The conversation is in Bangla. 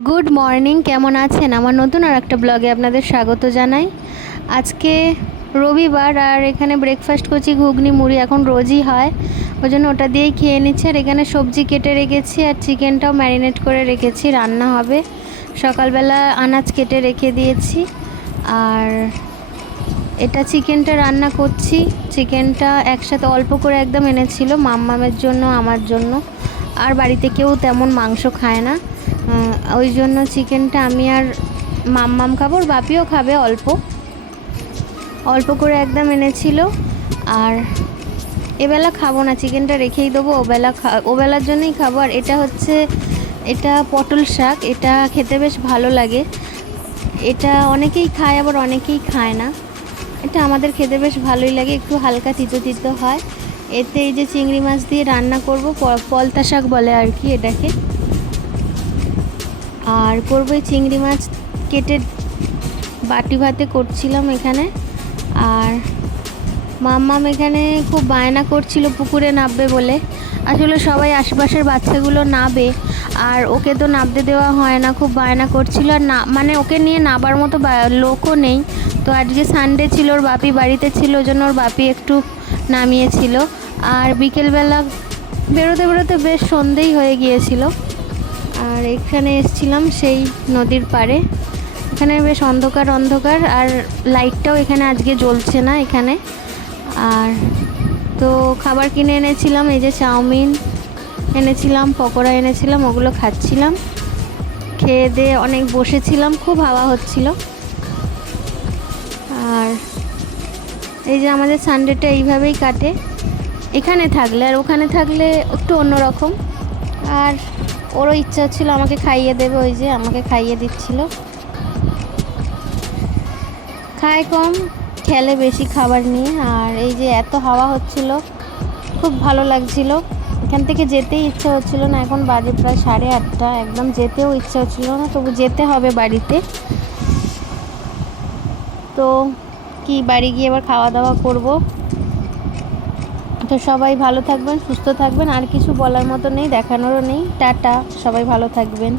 গুড মর্নিং, কেমন আছেন? আমার নতুন আর একটা ব্লগে আপনাদের স্বাগত জানাই। আজকে রবিবার আর এখানে ব্রেকফাস্ট করছি ঘুগনি মুড়ি, এখন রোজই হয়, ওই জন্য ওটা দিয়েই খেয়ে নিচ্ছি। আর এখানে সবজি কেটে রেখেছি আর চিকেনটাও ম্যারিনেট করে রেখেছি, রান্না হবে। সকালবেলা আনাজ কেটে রেখে দিয়েছি। আর এটা চিকেনটা রান্না করছি। চিকেনটা একসাথে অল্প করে একদম এনেছিল, মাম্মামের জন্য, আমার জন্য। আর বাড়িতে কেউ তেমন মাংস খায় না, ওই জন্য চিকেনটা আমি আর মাম্মাম খাবো, ওর বাপিও খাবে। অল্প অল্প করে একদম এনেছিল। আর এবেলা খাবো না, চিকেনটা রেখেই দেবো, ওবেলার জন্যই খাবো। আর এটা পটল শাক, এটা খেতে বেশ ভালো লাগে। এটা অনেকেই খায়, আবার অনেকেই খায় না। এটা আমাদের খেতে বেশ ভালোই লাগে, একটু হালকা তিতো তিতো হয়। এতে এই যে চিংড়ি মাছ দিয়ে রান্না করব, পলতা শাক বলে আর কি এটাকে। আর করবো এই চিংড়ি মাছ কেটে বাটি ভাতে করছিলাম এখানে। আর মাম্মাম এখানে খুব বায়না করছিল পুকুরে নামবে বলে। আসলে সবাই আশেপাশের বাচ্চাগুলো নাবে, আর ওকে তো নামতে দেওয়া হয় না, খুব বায়না করছিল। আর না মানে ওকে নিয়ে নাবার মতো লোকও নেই। তো আজকে সানডে ছিল, ওর বাপি বাড়িতে ছিল, ওই জন্য ওর বাপি একটু নামিয়েছিল। আর বিকেলবেলা বেরোতে বেরোতে বেশ সন্ধেই হয়ে গিয়েছিল। আর এখানে এসেছিলাম সেই নদীর পাড়ে। এখানে বেশ অন্ধকার অন্ধকার, আর লাইটটাও এখানে আজকে জ্বলছে না এখানে। আর তো খাবার কিনে এনেছিলাম, এই যে চাউমিন এনেছিলাম, পকোড়া এনেছিলাম, ওগুলো খাচ্ছিলাম। খেয়ে দিয়ে অনেক বসেছিলাম, খুব হাওয়া হচ্ছিল। আর এই যে আমাদের সানডেটা এইভাবেই কাটে, এখানে থাকলে। আর ওখানে থাকলে একটু অন্যরকম। আর ওরও ইচ্ছা ছিল আমাকে খাইয়ে দেবে, ওই যে আমাকে খাইয়ে দিচ্ছিল। খায় কম, খেলে বেশি খাবার নিয়ে। আর এই যে এত হাওয়া হচ্ছিল, খুব ভালো লাগছিল। এখান থেকে যেতেই ইচ্ছা হচ্ছিল না, এখন বাজে প্রায় 8:30, একদম যেতেও ইচ্ছা হচ্ছিল না, তবু যেতে হবে বাড়িতে। তো কি বাড়ি গিয়ে এবার খাওয়া দাওয়া করব। তো সবাই ভালো থাকবেন, সুস্থ থাকবেন, আর কিছু বলার মতো নেই, দেখানোরও নেই। টাটা, সবাই ভালো থাকবেন।